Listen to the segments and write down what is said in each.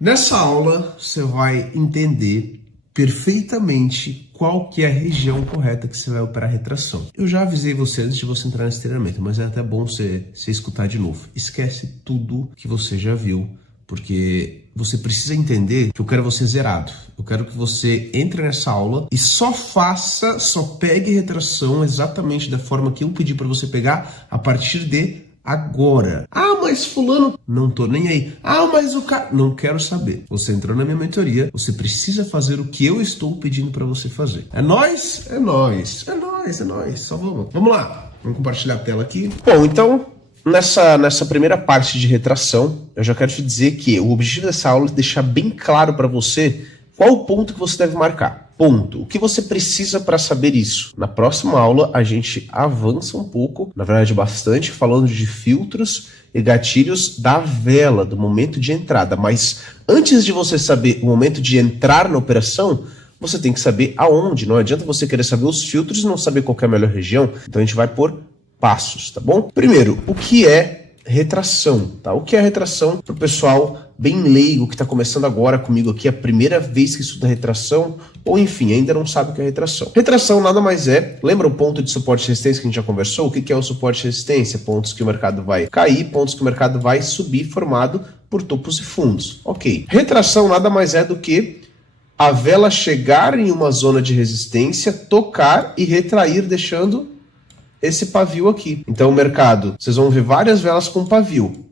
Nessa aula, você vai entender perfeitamente qual que é a região correta que você vai operar retração. Eu já avisei você antes de você entrar nesse treinamento, mas é até bom você escutar de novo. Esquece tudo que você já viu, porque você precisa entender que eu quero você zerado. Eu quero que você entre nessa aula e só pegue retração exatamente da forma que eu pedi para você pegar a partir de agora. Ah, mas fulano, não tô nem aí. Ah, mas o cara, não quero saber. Você entrou na minha mentoria, você precisa fazer o que eu estou pedindo para você fazer. É nóis? É nóis. É nóis, é nóis. Só vamos. Vamos lá. Vamos compartilhar a tela aqui. Bom, então, nessa primeira parte de retração, eu já quero te dizer que o objetivo dessa aula é deixar bem claro para você qual o ponto que você deve marcar. Ponto. O que você precisa para saber isso? Na próxima aula, a gente avança um pouco, na verdade bastante, falando de filtros e gatilhos da vela, do momento de entrada. Mas antes de você saber o momento de entrar na operação, você tem que saber aonde. Não adianta você querer saber os filtros e não saber qual é a melhor região. Então a gente vai por passos, tá bom? Primeiro, o que é retração, tá? O que é retração para o pessoal bem leigo que está começando agora comigo aqui, a primeira vez que estuda retração, ou enfim, ainda não sabe o que é retração. Retração nada mais é, lembra o ponto de suporte e resistência que a gente já conversou? O que é o suporte e resistência? Pontos que o mercado vai cair, pontos que o mercado vai subir, formado por topos e fundos. Ok. Retração nada mais é do que a vela chegar em uma zona de resistência, tocar e retrair, deixando esse pavio aqui. Então o mercado, vocês vão ver várias velas com pavio.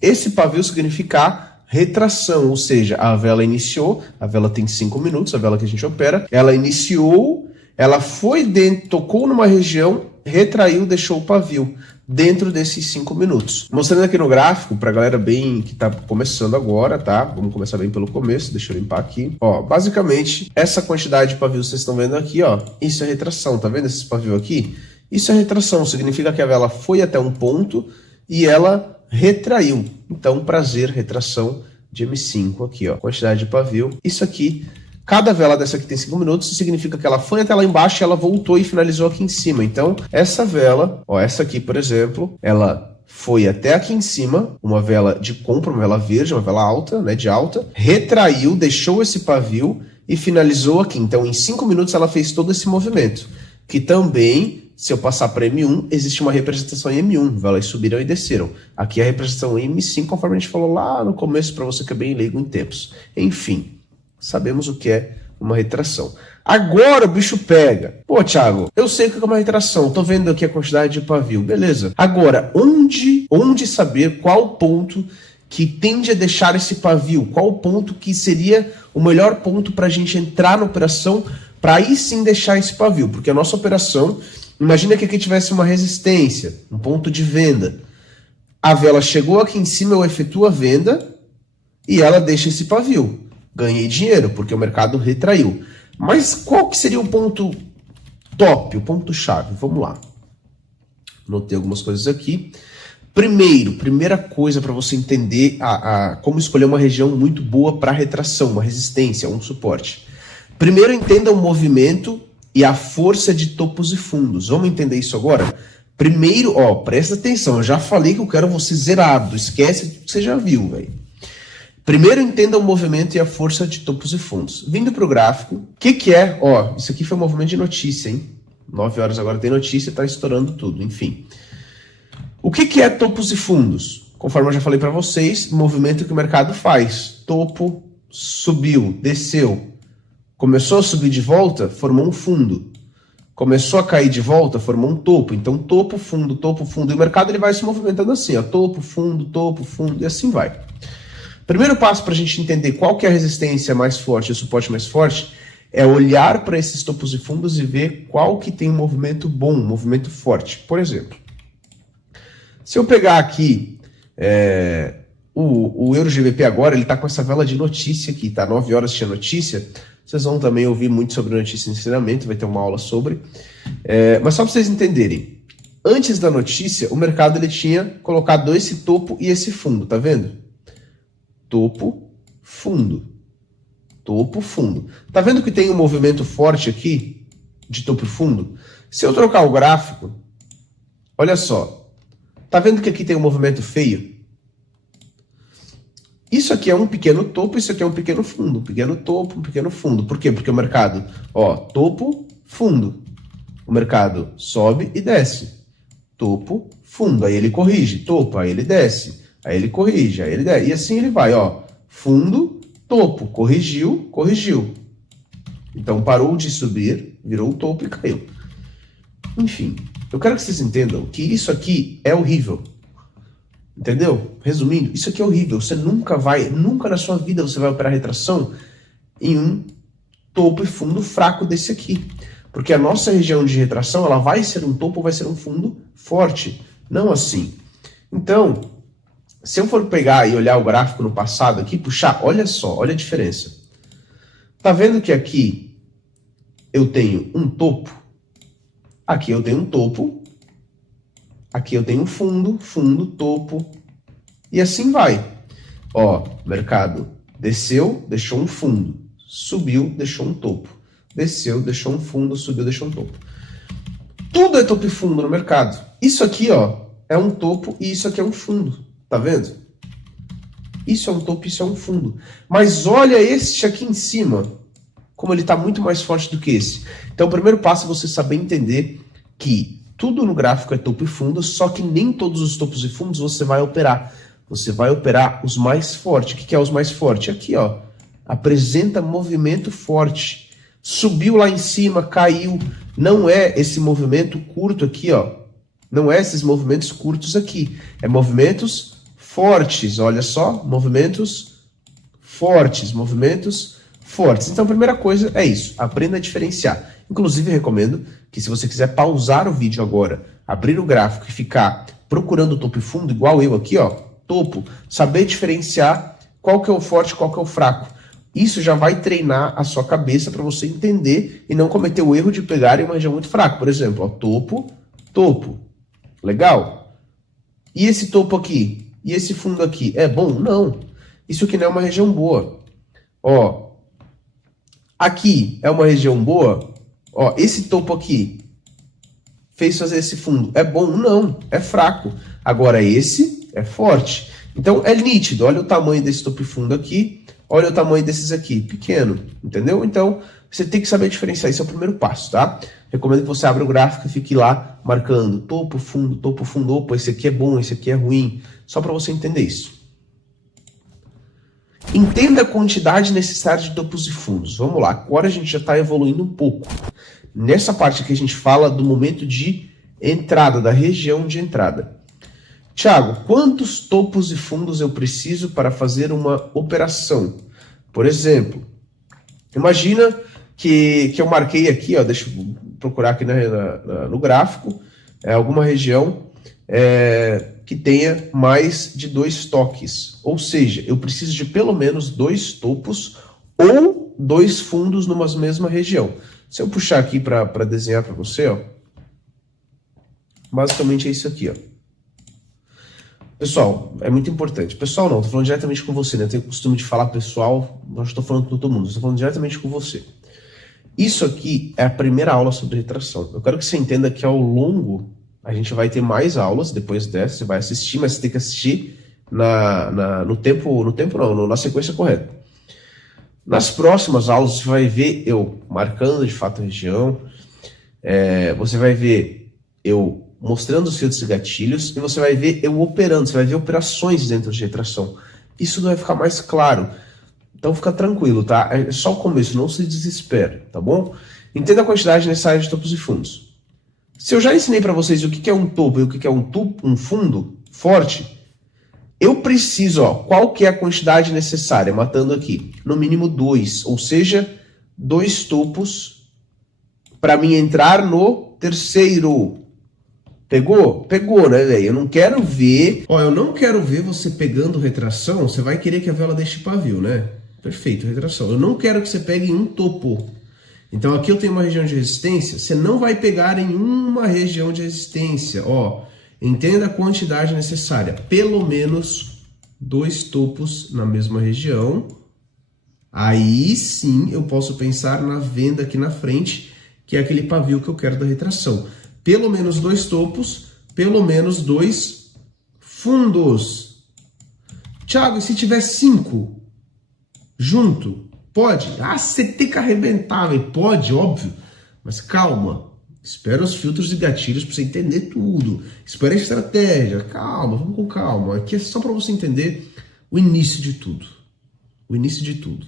Esse pavio significa retração, ou seja, a vela iniciou, a vela tem 5 minutos, a vela que a gente opera, ela iniciou, ela foi dentro, tocou numa região, retraiu, deixou o pavio dentro desses 5 minutos. Mostrando aqui no gráfico, pra galera bem que tá começando agora, tá? Vamos começar bem pelo começo, deixa eu limpar aqui. Ó, basicamente, essa quantidade de pavios que vocês estão vendo aqui, ó, isso é retração, tá vendo esses pavios aqui? Isso é retração, significa que a vela foi até um ponto e ela retraiu. Então, prazer, retração de M5 aqui, ó, quantidade de pavio. Isso aqui, cada vela dessa aqui tem 5 minutos, isso significa que ela foi até lá embaixo e ela voltou e finalizou aqui em cima. Então, essa vela, ó, essa aqui, por exemplo, ela foi até aqui em cima, uma vela de compra, uma vela verde, uma vela alta, né, de alta, retraiu, deixou esse pavio e finalizou aqui. Então, em 5 minutos ela fez todo esse movimento, que também, se eu passar para M1, existe uma representação em M1, velas subiram e desceram. Aqui é a representação em M5, conforme a gente falou lá no começo, para você que é bem leigo em tempos. Enfim, sabemos o que é uma retração. Agora o bicho pega. Pô, Thiago, eu sei o que é uma retração, tô vendo aqui a quantidade de pavio, beleza. Agora, onde saber qual ponto que tende a deixar esse pavio? Qual ponto que seria o melhor ponto para a gente entrar na operação, para aí sim deixar esse pavio? Porque a nossa operação, imagina que aqui tivesse uma resistência, um ponto de venda. A vela chegou aqui em cima, eu efetuo a venda e ela deixa esse pavio. Ganhei dinheiro, porque o mercado retraiu. Mas qual que seria o ponto top, o ponto-chave? Vamos lá. Notei algumas coisas aqui. Primeira coisa para você entender como escolher uma região muito boa para retração, uma resistência, um suporte. Primeiro, entenda o movimento e a força de topos e fundos. Vamos entender isso agora? Primeiro, ó, presta atenção, eu já falei que eu quero você zerado, esquece o que você já viu, velho. Primeiro, entenda o movimento e a força de topos e fundos. Vindo para o gráfico, o que é? Ó, isso aqui foi um movimento de notícia, hein? 9 horas agora tem notícia, tá estourando tudo, enfim. O que é topos e fundos? Conforme eu já falei para vocês, movimento que o mercado faz. Topo, subiu, desceu. Começou a subir de volta, formou um fundo. Começou a cair de volta, formou um topo. Então, topo, fundo, e o mercado ele vai se movimentando assim, ó, topo, fundo, e assim vai. Primeiro passo para a gente entender qual que é a resistência mais forte e o suporte mais forte é olhar para esses topos e fundos e ver qual que tem um movimento bom, um movimento forte. Por exemplo, se eu pegar aqui o Euro GBP agora, ele está com essa vela de notícia aqui, tá? 9 horas tinha notícia. Vocês vão também ouvir muito sobre notícia e ensinamento, vai ter uma aula sobre. Mas só para vocês entenderem, antes da notícia, o mercado ele tinha colocado esse topo e esse fundo, tá vendo? Topo, fundo. Topo, fundo. Tá vendo que tem um movimento forte aqui, de topo e fundo? Se eu trocar o gráfico, olha só. Tá vendo que aqui tem um movimento feio? Isso aqui é um pequeno topo, isso aqui é um pequeno fundo, um pequeno topo, um pequeno fundo. Por quê? Porque o mercado, ó, topo, fundo. O mercado sobe e desce. Topo, fundo. Aí ele corrige. Topo, aí ele desce. Aí ele corrige, aí ele desce. E assim ele vai, ó. Fundo, topo. Corrigiu, corrigiu. Então parou de subir, virou o topo e caiu. Enfim, eu quero que vocês entendam que isso aqui é horrível. Entendeu? Resumindo, isso aqui é horrível. Você nunca na sua vida você vai operar retração em um topo e fundo fraco desse aqui. Porque a nossa região de retração, ela vai ser um topo ou vai ser um fundo forte. Não assim. Então, se eu for pegar e olhar o gráfico no passado aqui, puxar, olha só, olha a diferença. Tá vendo que aqui eu tenho um topo? Aqui eu tenho um topo. Aqui eu tenho um fundo, fundo, topo. E assim vai. Ó, mercado desceu, deixou um fundo. Subiu, deixou um topo. Desceu, deixou um fundo, subiu, deixou um topo. Tudo é topo e fundo no mercado. Isso aqui, ó, é um topo e isso aqui é um fundo. Tá vendo? Isso é um topo, isso é um fundo. Mas olha este aqui em cima, como ele está muito mais forte do que esse. Então o primeiro passo é você saber entender que tudo no gráfico é topo e fundo, só que nem todos os topos e fundos você vai operar. Você vai operar os mais fortes. O que é os mais fortes? Aqui, ó, apresenta movimento forte. Subiu lá em cima, caiu. Não é esse movimento curto aqui, ó. Não é esses movimentos curtos aqui. É movimentos fortes, olha só. Movimentos fortes, movimentos fortes. Então a primeira coisa é isso, aprenda a diferenciar. Inclusive recomendo que se você quiser pausar o vídeo agora, abrir o gráfico e ficar procurando o topo e fundo, igual eu aqui, ó, topo, saber diferenciar qual que é o forte e qual que é o fraco. Isso já vai treinar a sua cabeça para você entender e não cometer o erro de pegar em uma região muito fraca. Por exemplo, ó, topo, topo. Legal? E esse topo aqui? E esse fundo aqui? É bom? Não. Isso aqui não é uma região boa. Ó, aqui é uma região boa? Ó, esse topo aqui fez fazer esse fundo. É bom? Não. É fraco. Agora esse é forte. Então é nítido. Olha o tamanho desse topo e fundo aqui. Olha o tamanho desses aqui. Pequeno. Entendeu? Então você tem que saber diferenciar. Esse é o primeiro passo, tá? Recomendo que você abra o gráfico e fique lá marcando topo, fundo. Opa, esse aqui é bom, esse aqui é ruim. Só para você entender isso. Entenda a quantidade necessária de topos e fundos. Vamos lá, agora a gente já está evoluindo um pouco. Nessa parte aqui a gente fala do momento de entrada, da região de entrada. Tiago, quantos topos e fundos eu preciso para fazer uma operação? Por exemplo, imagina que eu marquei aqui, ó, deixa eu procurar aqui no gráfico, alguma região que tenha mais de 2 toques. Ou seja, eu preciso de pelo menos 2 topos ou 2 fundos numa mesma região. Se eu puxar aqui para desenhar para você, ó, basicamente é isso aqui, ó. Pessoal, é muito importante. Pessoal não, estou falando diretamente com você, né? Eu tenho o costume de falar pessoal, mas estou falando com todo mundo, estou falando diretamente com você. Isso aqui é a primeira aula sobre retração. Eu quero que você entenda que ao longo a gente vai ter mais aulas depois dessa, você vai assistir, mas você tem que assistir na sequência correta. Nas próximas aulas você vai ver eu marcando de fato a região, você vai ver eu mostrando os filtros e gatilhos, e você vai ver eu operando, você vai ver operações dentro de retração. Isso vai ficar mais claro. Então fica tranquilo, tá? É só o começo, não se desespere, tá bom? Entenda a quantidade necessária de topos e fundos. Se eu já ensinei para vocês o que é um topo e o que é um fundo forte, eu preciso, ó, qual que é a quantidade necessária, matando aqui? No mínimo 2, ou seja, 2 topos para mim entrar no terceiro. Pegou? Pegou, né, velho? Eu não quero ver... Ó, eu não quero ver você pegando retração, você vai querer que a vela deixe pavio, né? Perfeito, retração. Eu não quero que você pegue em um topo. Então aqui eu tenho uma região de resistência, você não vai pegar em uma região de resistência, ó. Entenda a quantidade necessária, pelo menos 2 topos na mesma região. Aí sim eu posso pensar na venda aqui na frente, que é aquele pavio que eu quero da retração. Pelo menos 2 topos, pelo menos 2 fundos. Thiago, e se tiver 5 junto? Pode? Ah, você tem que arrebentar, véio. Pode, óbvio. Mas calma. Espera os filtros e gatilhos para você entender tudo. Espera a estratégia. Calma, vamos com calma. Aqui é só para você entender o início de tudo. O início de tudo.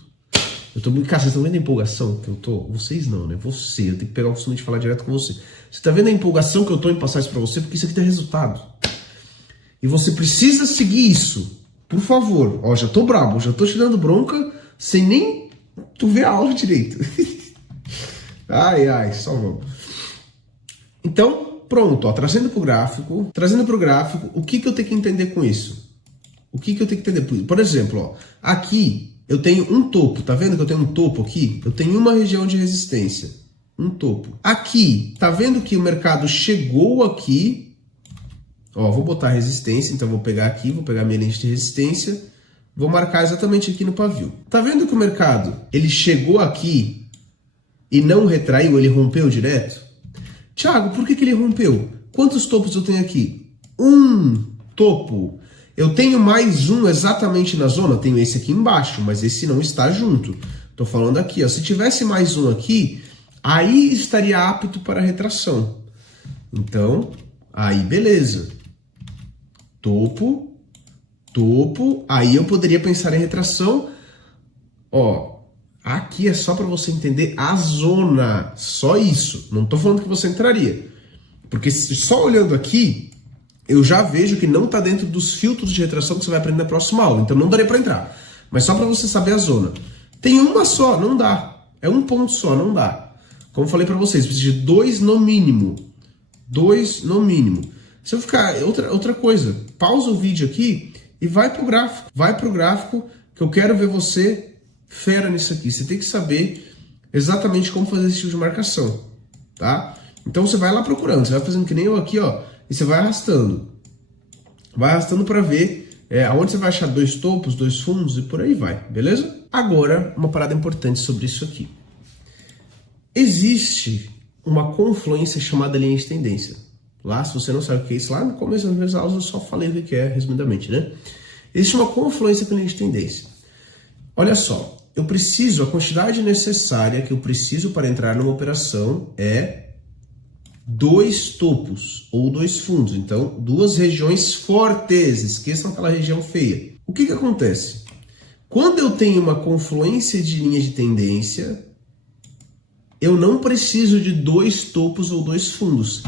Eu tô muito... Cara, vocês estão vendo a empolgação que eu tô? Vocês não, né? Você. Eu tenho que pegar o costume de falar direto com você. Você tá vendo a empolgação que eu tô em passar isso para você? Porque isso aqui tem resultado. E você precisa seguir isso. Por favor. Ó, já tô brabo. Já tô te dando bronca sem nem tu ver a aula direito. Ai, só vamos. Então, pronto, ó, trazendo para o gráfico, o que eu tenho que entender com isso? O que eu tenho que entender? Por exemplo, ó, aqui eu tenho um topo, tá vendo que eu tenho um topo aqui? Eu tenho uma região de resistência, um topo. Aqui, tá vendo que o mercado chegou aqui, ó, vou botar resistência, então vou pegar aqui, vou pegar minha linha de resistência, vou marcar exatamente aqui no pavio. Tá vendo que o mercado, ele chegou aqui e não retraiu, ele rompeu direto? Thiago, por que ele rompeu? Quantos topos eu tenho aqui? Um topo. Eu tenho mais um exatamente na zona. Eu tenho esse aqui embaixo, mas esse não está junto. Estou falando aqui, ó. Se tivesse mais um aqui, aí estaria apto para retração. Então, aí beleza. Topo, topo. Aí eu poderia pensar em retração. Ó. Aqui é só para você entender a zona, só isso. Não estou falando que você entraria, porque só olhando aqui, eu já vejo que não está dentro dos filtros de retração que você vai aprender na próxima aula, então não daria para entrar. Mas só para você saber a zona. Tem uma só, não dá. É um ponto só, não dá. Como eu falei para vocês, precisa de 2 no mínimo. 2 no mínimo. Se eu ficar... Outra coisa, pausa o vídeo aqui e vai pro gráfico. Vai pro gráfico que eu quero ver você... fera nisso aqui, você tem que saber exatamente como fazer esse tipo de marcação, tá? Então você vai lá procurando, você vai fazendo que nem eu aqui, ó, e você vai arrastando para ver aonde você vai achar 2 topos, 2 fundos e por aí vai, beleza? Agora, uma parada importante sobre isso aqui. Existe uma confluência chamada linha de tendência. Lá, se você não sabe o que é isso, lá no começo das minhas aulas eu só falei o que é, resumidamente, né? Existe uma confluência com linha de tendência. Olha só, a quantidade necessária que eu preciso para entrar numa operação é 2 topos ou 2 fundos. Então, 2 regiões fortes, esqueçam aquela região feia. O que acontece? Quando eu tenho uma confluência de linha de tendência, eu não preciso de 2 topos ou 2 fundos.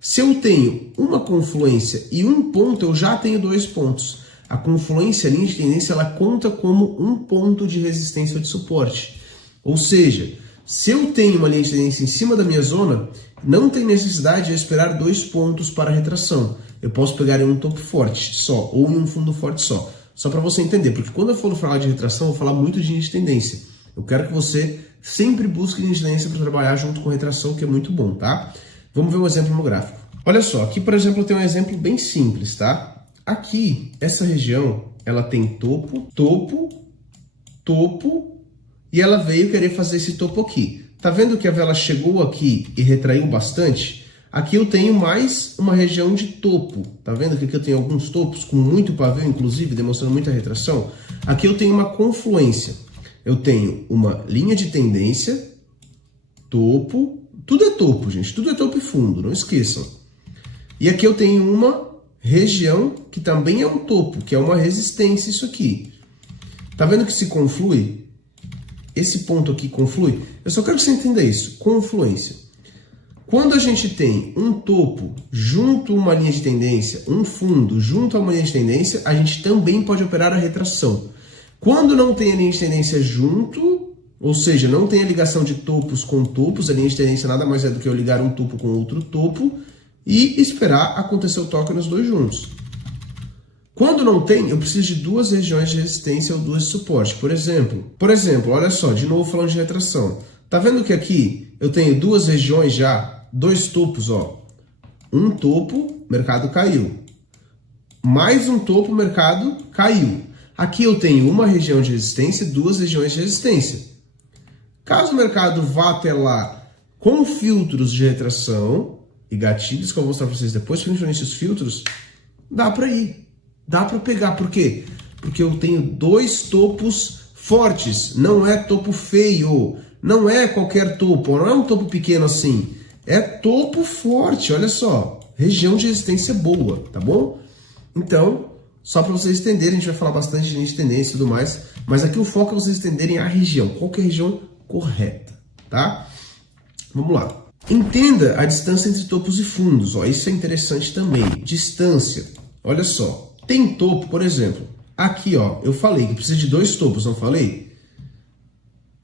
Se eu tenho uma confluência e um ponto, eu já tenho 2 pontos. A confluência, a linha de tendência, ela conta como um ponto de resistência ou de suporte. Ou seja, se eu tenho uma linha de tendência em cima da minha zona, não tem necessidade de eu esperar 2 pontos para a retração. Eu posso pegar em um topo forte só, ou em um fundo forte só. Só para você entender, porque quando eu for falar de retração, eu vou falar muito de linha de tendência. Eu quero que você sempre busque linha de tendência para trabalhar junto com retração, que é muito bom, tá? Vamos ver um exemplo no gráfico. Olha só, aqui, por exemplo, eu tenho um exemplo bem simples, tá? Aqui, essa região, ela tem topo, topo, topo, e ela veio querer fazer esse topo aqui. Tá vendo que a vela chegou aqui e retraiu bastante? Aqui eu tenho mais uma região de topo. Tá vendo que aqui eu tenho alguns topos com muito pavio, inclusive, demonstrando muita retração? Aqui eu tenho uma confluência. Eu tenho uma linha de tendência, topo, tudo é topo, gente, tudo é topo e fundo, não esqueçam. E aqui eu tenho uma região que também é um topo, que é uma resistência isso aqui. Tá vendo que se conflui? Esse ponto aqui conflui? Eu só quero que você entenda isso, confluência. Quando a gente tem um topo junto a uma linha de tendência, um fundo junto a uma linha de tendência, a gente também pode operar a retração. Quando não tem a linha de tendência junto, ou seja, não tem a ligação de topos com topos, a linha de tendência nada mais é do que eu ligar um topo com outro topo, e esperar acontecer o toque nos dois juntos. Quando não tem, eu preciso de 2 regiões de resistência ou 2 de suporte. Por exemplo, olha só, de novo falando de retração. Tá vendo que aqui eu tenho 2 regiões já, 2 topos, ó. Um topo, mercado caiu. Mais um topo, mercado caiu. Aqui eu tenho uma região de resistência, 2 regiões de resistência. Caso o mercado vá até lá com filtros de retração e gatilhos, que eu vou mostrar para vocês depois, principalmente os filtros, dá para ir. Dá para pegar. Por quê? Porque eu tenho dois topos fortes, não é topo feio, não é qualquer topo, não é um topo pequeno assim, é topo forte, olha só, região de resistência boa, tá bom? Então, só para vocês entenderem, a gente vai falar bastante de tendência e tudo mais, mas aqui o foco é vocês entenderem a região, qual que é a região correta, tá? Vamos lá. Entenda a distância entre topos e fundos, ó, isso é interessante também. Distância, olha só, tem topo, por exemplo, aqui ó, eu falei que precisa de dois topos, não falei?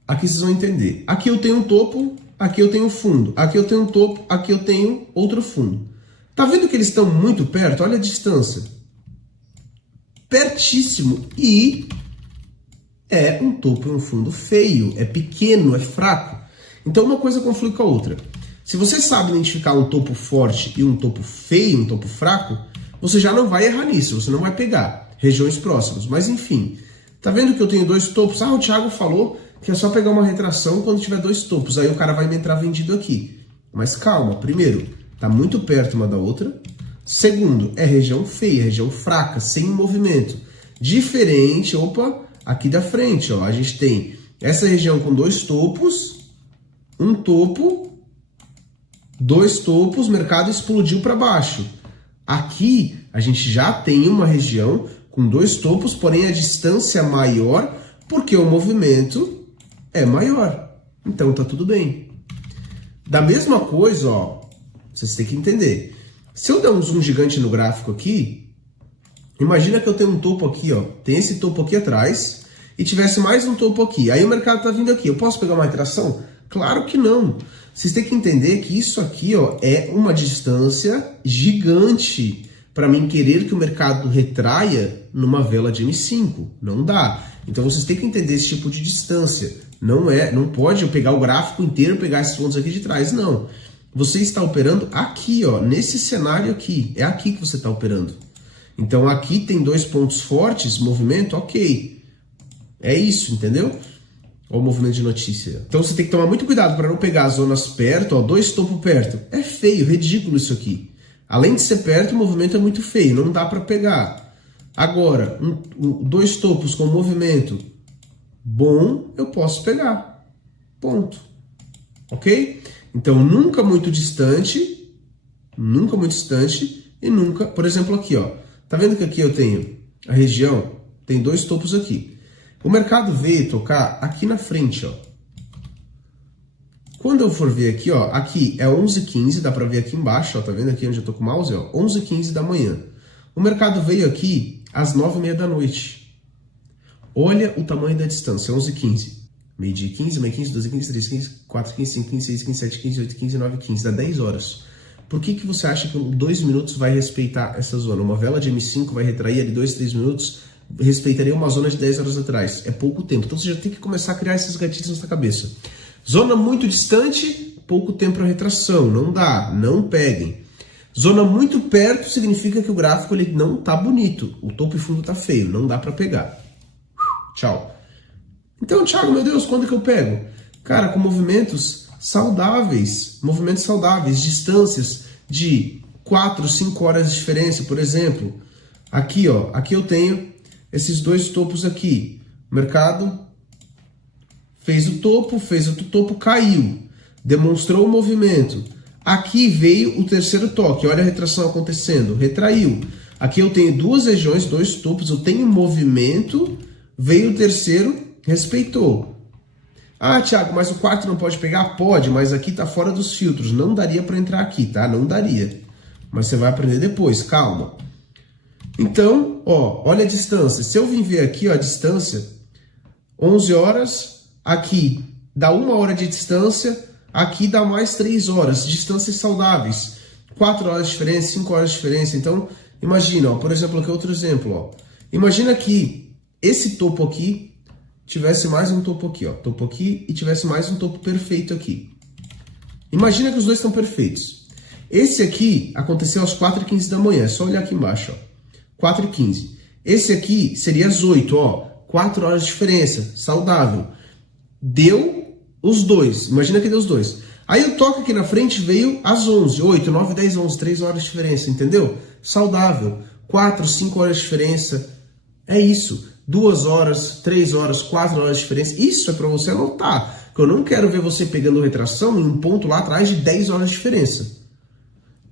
Aqui vocês vão entender. Aqui eu tenho um topo, aqui eu tenho um fundo, aqui eu tenho um topo, aqui eu tenho outro fundo. Tá vendo que eles estão muito perto? Olha a distância. Pertíssimo. E é um topo e um fundo feio, é pequeno, é fraco. Então uma coisa conflui com a outra. Se você sabe identificar um topo forte e um topo feio, um topo fraco, você já não vai errar nisso, você não vai pegar regiões próximas. Mas enfim, tá vendo que eu tenho dois topos? Ah, o Thiago falou que é só pegar uma retração quando tiver dois topos, aí o cara vai me entrar vendido aqui. Mas calma, primeiro, tá muito perto uma da outra. Segundo, é região feia, região fraca, sem movimento. Diferente, opa, aqui da frente, ó, a gente tem essa região com dois topos, um topo, dois topos, mercado explodiu para baixo. Aqui a gente já tem uma região com dois topos, porém a distância é maior, porque o movimento é maior. Então tá tudo bem. Da mesma coisa, ó, vocês têm que entender. Se eu der um zoom gigante no gráfico aqui, imagina que eu tenho um topo aqui, ó, tem esse topo aqui atrás, e tivesse mais um topo aqui. Aí o mercado tá vindo aqui. Eu posso pegar uma retração? Claro que não. Vocês têm que entender que isso aqui, ó, é uma distância gigante para mim querer que o mercado retraia numa vela de M5. Não dá. Então vocês têm que entender esse tipo de distância. Não pode eu pegar o gráfico inteiro e pegar esses pontos aqui de trás, não. Você está operando aqui, ó, nesse cenário aqui. É aqui que você está operando. Então aqui tem dois pontos fortes, movimento, ok. É isso, entendeu? Olha o movimento de notícia. Então você tem que tomar muito cuidado para não pegar as zonas perto, ó, dois topos perto. É feio, ridículo isso aqui. Além de ser perto, o movimento é muito feio, não dá para pegar. Agora, dois topos com movimento bom, eu posso pegar. Ponto. Ok? Então nunca muito distante e nunca, por exemplo aqui, ó. Tá vendo que aqui eu tenho a região, tem dois topos aqui. O mercado veio tocar aqui na frente, ó. Quando eu for ver aqui, ó, aqui é 11h15, dá para ver aqui embaixo, ó, tá vendo aqui onde eu tô com o mouse, ó, 11h15 da manhã. O mercado veio aqui às 9h30 da noite. Olha o tamanho da distância, 11h15. Meio-dia 15, meio 15, 12, 15, 13, 15, 4, 15, 5, 15, 6, 15, 7, 15, 8, 15, 9, 15, dá 10 horas. Por que você acha que em 2 minutos vai respeitar essa zona? Uma vela de M5 vai retrair ali 2, 3 minutos, respeitaria uma zona de 10 horas atrás. É pouco tempo. Então você já tem que começar a criar esses gatilhos na sua cabeça. Zona muito distante, pouco tempo para retração. Não dá, não peguem. Zona muito perto significa que o gráfico ele não tá bonito. O topo e fundo tá feio, não dá para pegar. Tchau. Então, Thiago, meu Deus, quando que eu pego? Cara, com movimentos saudáveis, distâncias de 4, 5 horas de diferença, por exemplo. Aqui, ó, aqui eu tenho esses dois topos aqui. O mercado fez o topo, caiu, demonstrou o movimento. Aqui veio o terceiro toque, olha a retração acontecendo, retraiu. Aqui eu tenho duas regiões, dois topos, eu tenho movimento, veio o terceiro, respeitou. Ah, Thiago, mas o quarto não pode pegar? Pode, mas aqui tá fora dos filtros, não daria para entrar aqui, tá? Não daria. Mas você vai aprender depois, calma. Então, ó, olha a distância. Se eu vim ver aqui, ó, a distância, 11 horas, aqui dá 1 hora de distância, aqui dá mais 3 horas, distâncias saudáveis. 4 horas de diferença, 5 horas de diferença. Então, imagina, ó, por exemplo, aqui outro exemplo, ó. Imagina que esse topo aqui tivesse mais um topo aqui, ó, topo aqui e tivesse mais um topo perfeito aqui. Imagina que os dois estão perfeitos. Esse aqui aconteceu às 4h15 da manhã, é só olhar aqui embaixo, ó. 4h15. Esse aqui seria às 8, ó, 4 horas de diferença, saudável. Deu os dois, imagina que deu os dois. Aí o toque aqui na frente veio às 11, 8, 9, 10, 11, 3 horas de diferença, entendeu? Saudável, 4, 5 horas de diferença. É isso. 2 horas, 3 horas, 4 horas de diferença. Isso é para você anotar, porque eu não quero ver você pegando retração em um ponto lá atrás de 10 horas de diferença.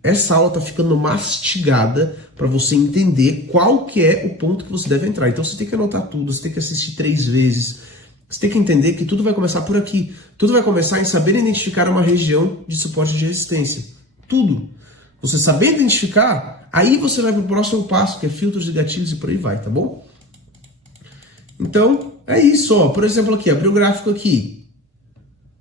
Essa aula tá ficando mastigada para você entender qual que é o ponto que você deve entrar. Então você tem que anotar tudo, você tem que assistir 3 vezes. Você tem que entender que tudo vai começar por aqui. Tudo vai começar em saber identificar uma região de suporte de resistência. Tudo. Você saber identificar, aí você vai para o próximo passo, que é filtros e gatilhos e por aí vai, tá bom? Então, é isso, ó. Por exemplo, aqui, abri o gráfico aqui.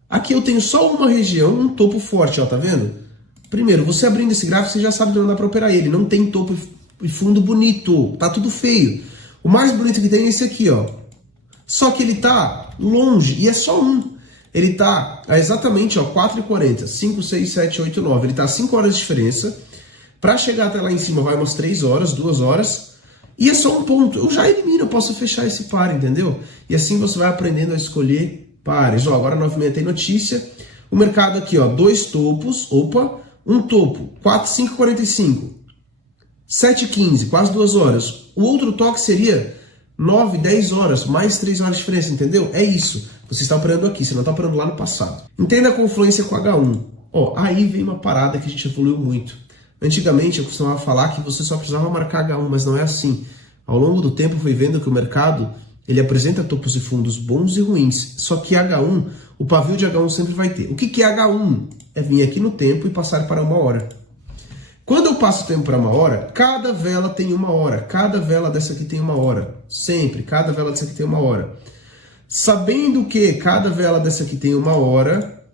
Aqui eu tenho só uma região, um topo forte, ó, tá vendo? Primeiro, você abrindo esse gráfico, você já sabe de onde dá para operar ele. Não tem topo e fundo bonito, tá tudo feio. O mais bonito que tem é esse aqui, ó. Só que ele tá longe, e é só um. Ele tá a exatamente, ó, 4h40, 5, 6, 7, 8, 9. Ele tá a 5 horas de diferença. Para chegar até lá em cima vai umas 3 horas, 2 horas. E é só um ponto. Eu já elimino, eu posso fechar esse par, entendeu? E assim você vai aprendendo a escolher pares. Ó, agora 9h30 tem notícia. O mercado aqui, ó, 2 topos. Opa, um topo, 5h45. 7h15, quase 2 horas. O outro toque seria 9, 10 horas, mais 3 horas de diferença, entendeu? É isso. Você está operando aqui, você não está operando lá no passado. Entenda a confluência com H1. Ó, aí vem uma parada que a gente evoluiu muito. Antigamente eu costumava falar que você só precisava marcar H1, mas não é assim. Ao longo do tempo fui vendo que o mercado ele apresenta topos e fundos bons e ruins. Só que H1, o pavio de H1 sempre vai ter. O que é H1? É vir aqui no tempo e passar para 1 hora. Quando eu passo o tempo para 1 hora, cada vela tem 1 hora. Cada vela dessa aqui tem 1 hora. Sempre, cada vela dessa aqui tem 1 hora. Sabendo que cada vela dessa aqui tem 1 hora,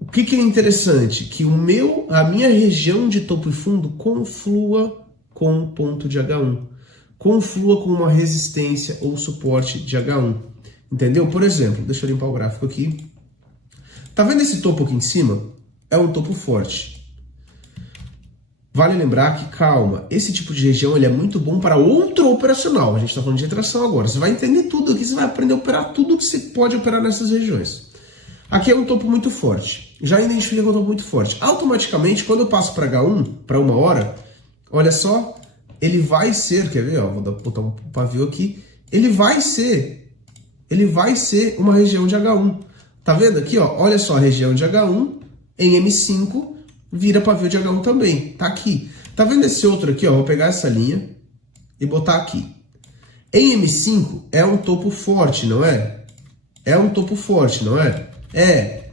o que é interessante? Que a minha região de topo e fundo conflua com o ponto de H1. Conflua com uma resistência ou suporte de H1. Entendeu? Por exemplo, deixa eu limpar o gráfico aqui. Tá vendo esse topo aqui em cima? É um topo forte. Vale lembrar que, calma, esse tipo de região ele é muito bom para outro operacional. A gente está falando de retração agora. Você vai entender tudo aqui, você vai aprender a operar tudo que você pode operar nessas regiões. Aqui é um topo muito forte. Já identifiquei que é um topo muito forte. Automaticamente, quando eu passo para H1, para 1 hora, olha só, ele vai ser, quer ver? Ó, vou botar um pavio aqui. Ele vai ser uma região de H1. Tá vendo aqui? Ó, olha só, a região de H1 em M5 vira pavio de H1 também. Tá aqui. Tá vendo esse outro aqui? Ó, vou pegar essa linha e botar aqui. Em M5 é um topo forte, não é? É um topo forte, não é? É.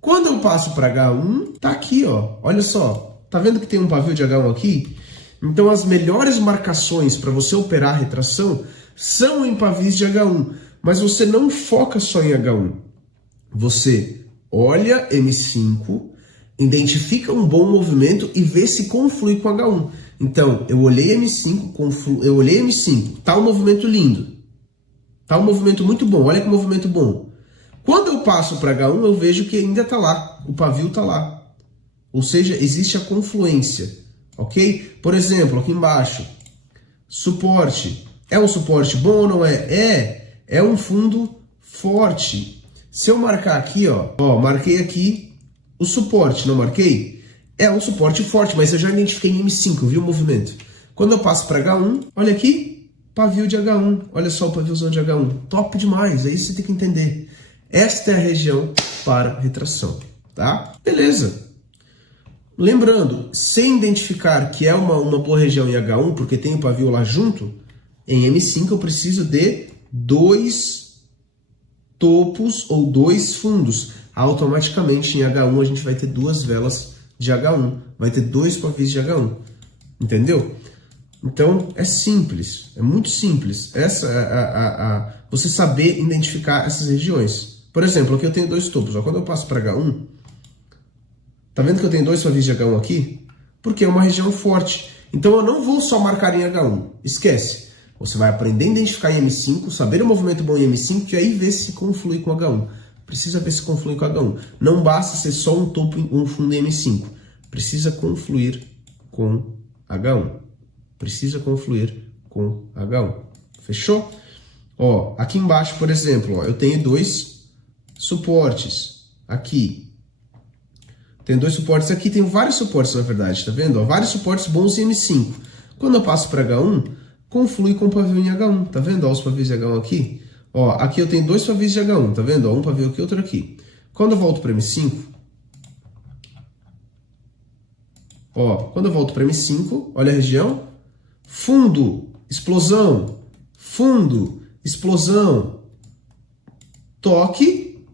Quando eu passo para H1, tá aqui, ó. Olha só. Tá vendo que tem um pavio de H1 aqui? Então as melhores marcações para você operar a retração são em pavios de H1. Mas você não foca só em H1. Você olha M5, identifica um bom movimento e vê se conflui com H1. Então, eu olhei M5, tá um movimento lindo. Tá um movimento muito bom, olha que movimento bom. Quando eu passo para H1, eu vejo que ainda tá lá, o pavio tá lá. Ou seja, existe a confluência, ok? Por exemplo, aqui embaixo, suporte. É um suporte bom ou não é? É um fundo forte. Se eu marcar aqui, ó, marquei aqui o suporte, não marquei? É um suporte forte, mas eu já identifiquei em M5, viu o movimento? Quando eu passo para H1, olha aqui, pavio de H1. Olha só o paviozão de H1. Top demais, é isso que você tem que entender. Esta é a região para retração, tá? Beleza. Lembrando, sem identificar que é uma boa região em H1, porque tem o pavio lá junto, em M5 eu preciso de 2 topos ou 2 fundos. Automaticamente em H1 a gente vai ter 2 velas de H1, vai ter 2 pavios de H1, entendeu? Então é simples, é muito simples. Você saber identificar essas regiões. Por exemplo, aqui eu tenho 2 topos. Ó, quando eu passo para H1, tá vendo que eu tenho 2 pavios de H1 aqui? Porque é uma região forte. Então eu não vou só marcar em H1. Esquece. Você vai aprender a identificar em M5, saber o movimento bom em M5 e aí ver se conflui com H1. Precisa ver se conflui com H1. Não basta ser só um topo, um fundo em M5. Precisa confluir com H1. Precisa confluir com H1. Fechou? Ó, aqui embaixo, por exemplo, ó, eu tenho 2 suportes aqui. Tenho 2 suportes aqui, tenho vários suportes na verdade, tá vendo? Ó, vários suportes bons em M5. Quando eu passo para H1, conflui com o pavio em H1, tá vendo? Ó, os pavios de H1 aqui. Ó, aqui eu tenho dois pavios de H1, tá vendo? Ó, um pavio aqui, outro aqui. Quando eu volto para M5, ó, quando eu volto para M5, olha a região, fundo, explosão, fundo, explosão, toque,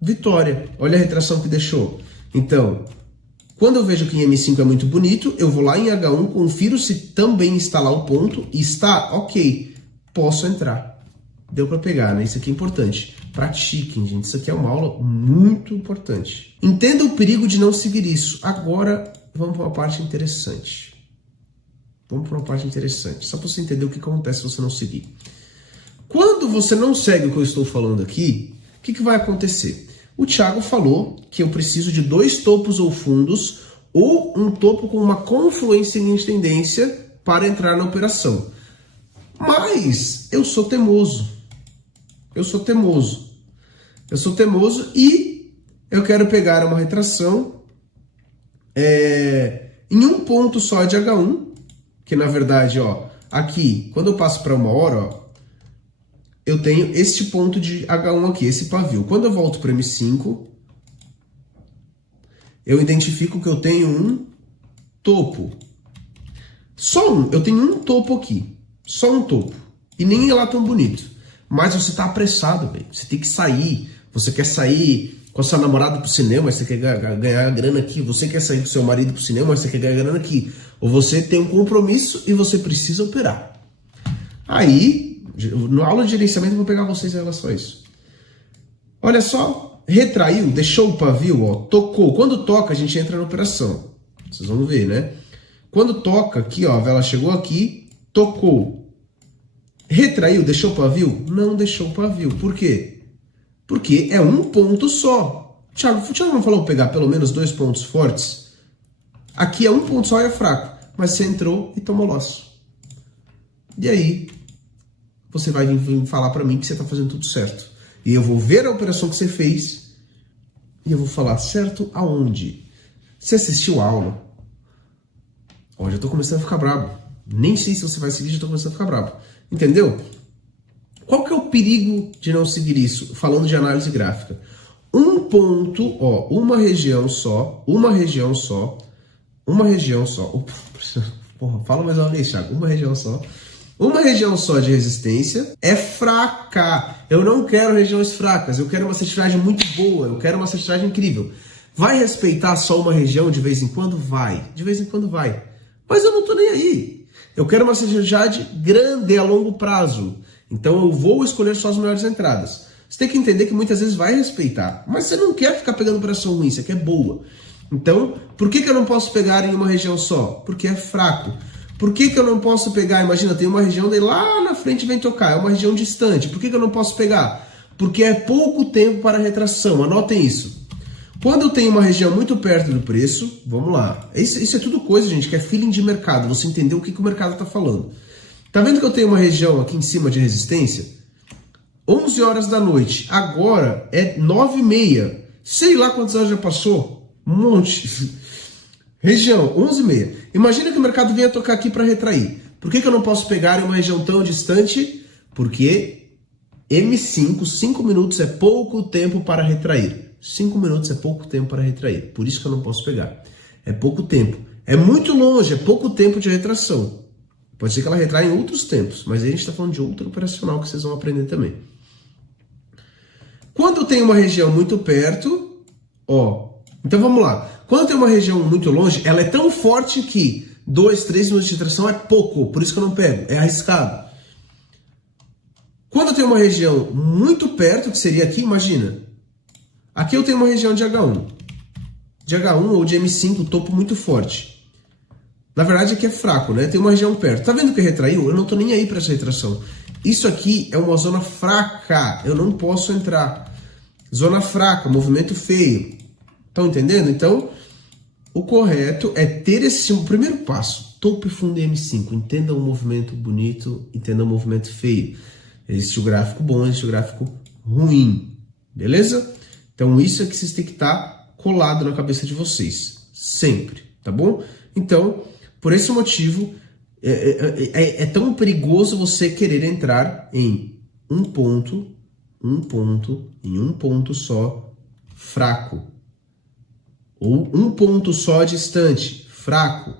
vitória. Olha a retração que deixou. Então, quando eu vejo que em M5 é muito bonito, eu vou lá em H1, confiro se também está lá o ponto, e está, ok, posso entrar. Deu para pegar, né? Isso aqui é importante. Pratiquem, gente. Isso aqui é uma aula muito importante. Entenda o perigo de não seguir isso. Agora, vamos para uma parte interessante. Só para você entender o que acontece se você não seguir. Quando você não segue o que eu estou falando aqui, o que vai acontecer? O Thiago falou que eu preciso de 2 topos ou fundos ou um topo com uma confluência em tendência para entrar na operação. Mas eu sou teimoso. E eu quero pegar uma retração em um ponto só de H1, que na verdade, ó, aqui, quando eu passo para 1 hora, ó, eu tenho este ponto de H1 aqui, esse pavio. Quando eu volto para M5, eu identifico que eu tenho um topo. Eu tenho um topo aqui. Só um topo. E nem é lá tão bonito. Mas você tá apressado, velho. Você tem que sair. Você quer sair com a sua namorada pro cinema, mas você quer ganhar grana aqui. Você quer sair com seu marido pro cinema, mas você quer ganhar grana aqui. Ou você tem um compromisso e você precisa operar. Aí, na aula de gerenciamento, eu vou pegar vocês em relação a isso. Olha só, retraiu, deixou o pavio, ó, tocou. Quando toca, a gente entra na operação. Vocês vão ver, né? Quando toca aqui, ó, a vela chegou aqui, tocou. Retraiu, deixou o pavio? Não deixou o pavio. Por quê? Porque é um ponto só. Thiago não falou pegar pelo menos 2 pontos fortes? Aqui é um ponto só e é fraco. Mas você entrou e tomou loss. E aí, você vai vir falar para mim que você está fazendo tudo certo. E eu vou ver a operação que você fez e eu vou falar certo aonde? Você assistiu a aula? Ó, já estou começando a ficar bravo. Nem sei se você vai seguir, já estou começando a ficar bravo. Entendeu? Qual que é o perigo de não seguir isso? Falando de análise gráfica. Um ponto, ó, uma região só. Porra, fala mais uma vez, Thiago. Uma região só de resistência é fraca. Eu não quero regiões fracas. Eu quero uma certificagem muito boa. Eu quero uma certificagem incrível. Vai respeitar só uma região de vez em quando? Vai. De vez em quando vai. Mas eu não tô nem aí. Eu quero uma certificagem grande a longo prazo. Então eu vou escolher só as melhores entradas. Você tem que entender que muitas vezes vai respeitar. Mas você não quer ficar pegando operação ruim, você quer boa. Então, por que eu não posso pegar em uma região só? Porque é fraco. Por que eu não posso pegar? Imagina, tem uma região, daí lá na frente vem tocar. É uma região distante. Por que eu não posso pegar? Porque é pouco tempo para retração. Anotem isso. Quando eu tenho uma região muito perto do preço, vamos lá. Isso é tudo coisa, gente, que é feeling de mercado. Você entendeu o que o mercado está falando. Tá vendo que eu tenho uma região aqui em cima de resistência? 11 horas da noite. Agora é 9h30. Sei lá quantas horas já passou. Um monte. Região, 11h30. Imagina que o mercado venha tocar aqui para retrair. Por que eu não posso pegar em uma região tão distante? Porque M5, 5 minutos é pouco tempo para retrair. 5 minutos é pouco tempo para retrair. Por isso que eu não posso pegar. É pouco tempo. É muito longe, é pouco tempo de retração. Pode ser que ela retraia em outros tempos, mas aí a gente está falando de outro operacional que vocês vão aprender também. Quando eu tenho uma região muito perto, ó, então vamos lá. Quando eu tenho uma região muito longe, ela é tão forte que 2, 3 minutos de retração é pouco, por isso que eu não pego, é arriscado. Quando eu tenho uma região muito perto, que seria aqui, imagina. Aqui eu tenho uma região de H1. De H1 ou de M5, topo muito forte. Na verdade aqui é fraco, né? Tem uma região perto. Tá vendo que retraiu? Eu não tô nem aí para essa retração. Isso aqui é uma zona fraca. Eu não posso entrar. Zona fraca, movimento feio. Estão entendendo? Então, o correto é ter esse primeiro passo. Topo e fundo em M5. Entenda o movimento bonito, entenda o movimento feio. Existe o gráfico bom, existe o gráfico ruim. Beleza? Então, isso é que vocês têm que estar colado na cabeça de vocês. Sempre. Tá bom? Então, por esse motivo, É tão perigoso você querer entrar em um ponto só, fraco. Ou um ponto só distante, fraco.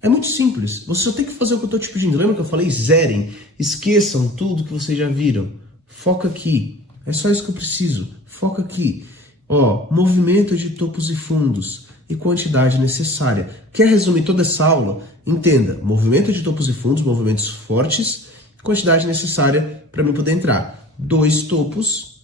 É muito simples. Você só tem que fazer o que eu estou te pedindo. Lembra que eu falei? Zerem. Esqueçam tudo que vocês já viram. Foca aqui. É só isso que eu preciso. Foca aqui. Ó, movimento de topos e fundos e quantidade necessária. Quer resumir toda essa aula? Entenda. Movimento de topos e fundos, movimentos fortes, quantidade necessária para mim poder entrar. 2 topos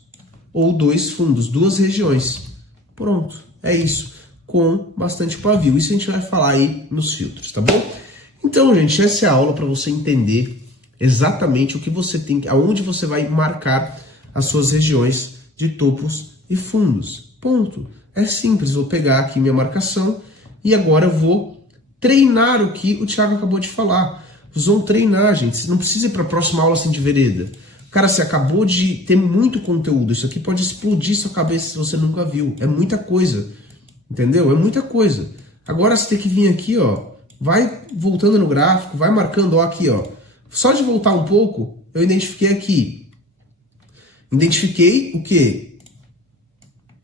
ou 2 fundos, 2 regiões. Pronto. É isso. Com bastante pavio. Isso a gente vai falar aí nos filtros, tá bom? Então, gente, essa é a aula para você entender exatamente o que você tem, aonde você vai marcar as suas regiões de topos e fundos. Ponto. É simples, vou pegar aqui minha marcação e agora eu vou treinar o que o Thiago acabou de falar. Vocês vão treinar, gente. Você não precisa ir para a próxima aula assim de vereda. Cara, você acabou de ter muito conteúdo. Isso aqui pode explodir sua cabeça se você nunca viu. É muita coisa. Entendeu? É muita coisa. Agora você tem que vir aqui, ó. Vai voltando no gráfico, vai marcando, ó, aqui, ó. Só de voltar um pouco, eu identifiquei aqui. Identifiquei o quê?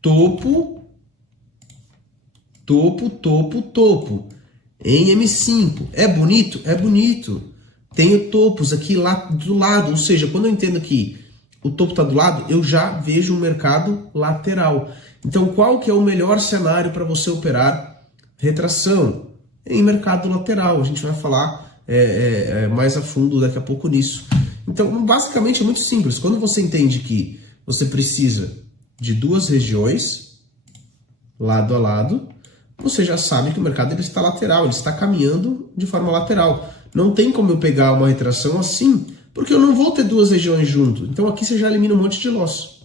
Topo, topo, topo, topo. Em M5. É bonito? É bonito. Tenho topos aqui lá do lado. Ou seja, quando eu entendo que o topo está do lado, eu já vejo um mercado lateral. Então, qual que é o melhor cenário para você operar retração? Em mercado lateral. A gente vai falar mais a fundo daqui a pouco nisso. Então, basicamente é muito simples. Quando você entende que você precisa de 2 regiões, lado a lado, você já sabe que o mercado ele está lateral, ele está caminhando de forma lateral. Não tem como eu pegar uma retração assim, porque eu não vou ter 2 regiões junto. Então, aqui você já elimina um monte de loss.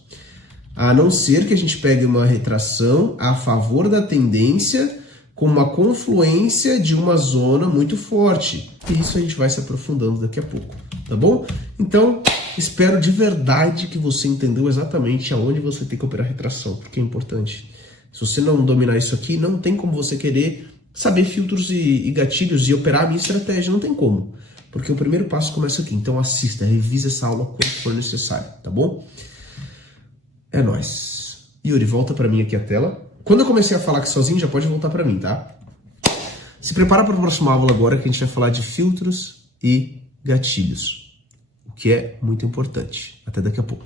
A não ser que a gente pegue uma retração a favor da tendência com uma confluência de uma zona muito forte. E isso a gente vai se aprofundando daqui a pouco, tá bom? Então, espero de verdade que você entendeu exatamente aonde você tem que operar retração, porque é importante. Se você não dominar isso aqui, não tem como você querer saber filtros e gatilhos e operar a minha estratégia, não tem como. Porque o primeiro passo começa aqui. Então assista, revisa essa aula quando for necessário, tá bom? É nóis. Yuri, volta pra mim aqui a tela. Quando eu comecei a falar aqui sozinho, já pode voltar pra mim, tá? Se prepara para a próxima aula agora, que a gente vai falar de filtros e gatilhos, o que é muito importante. Até daqui a pouco.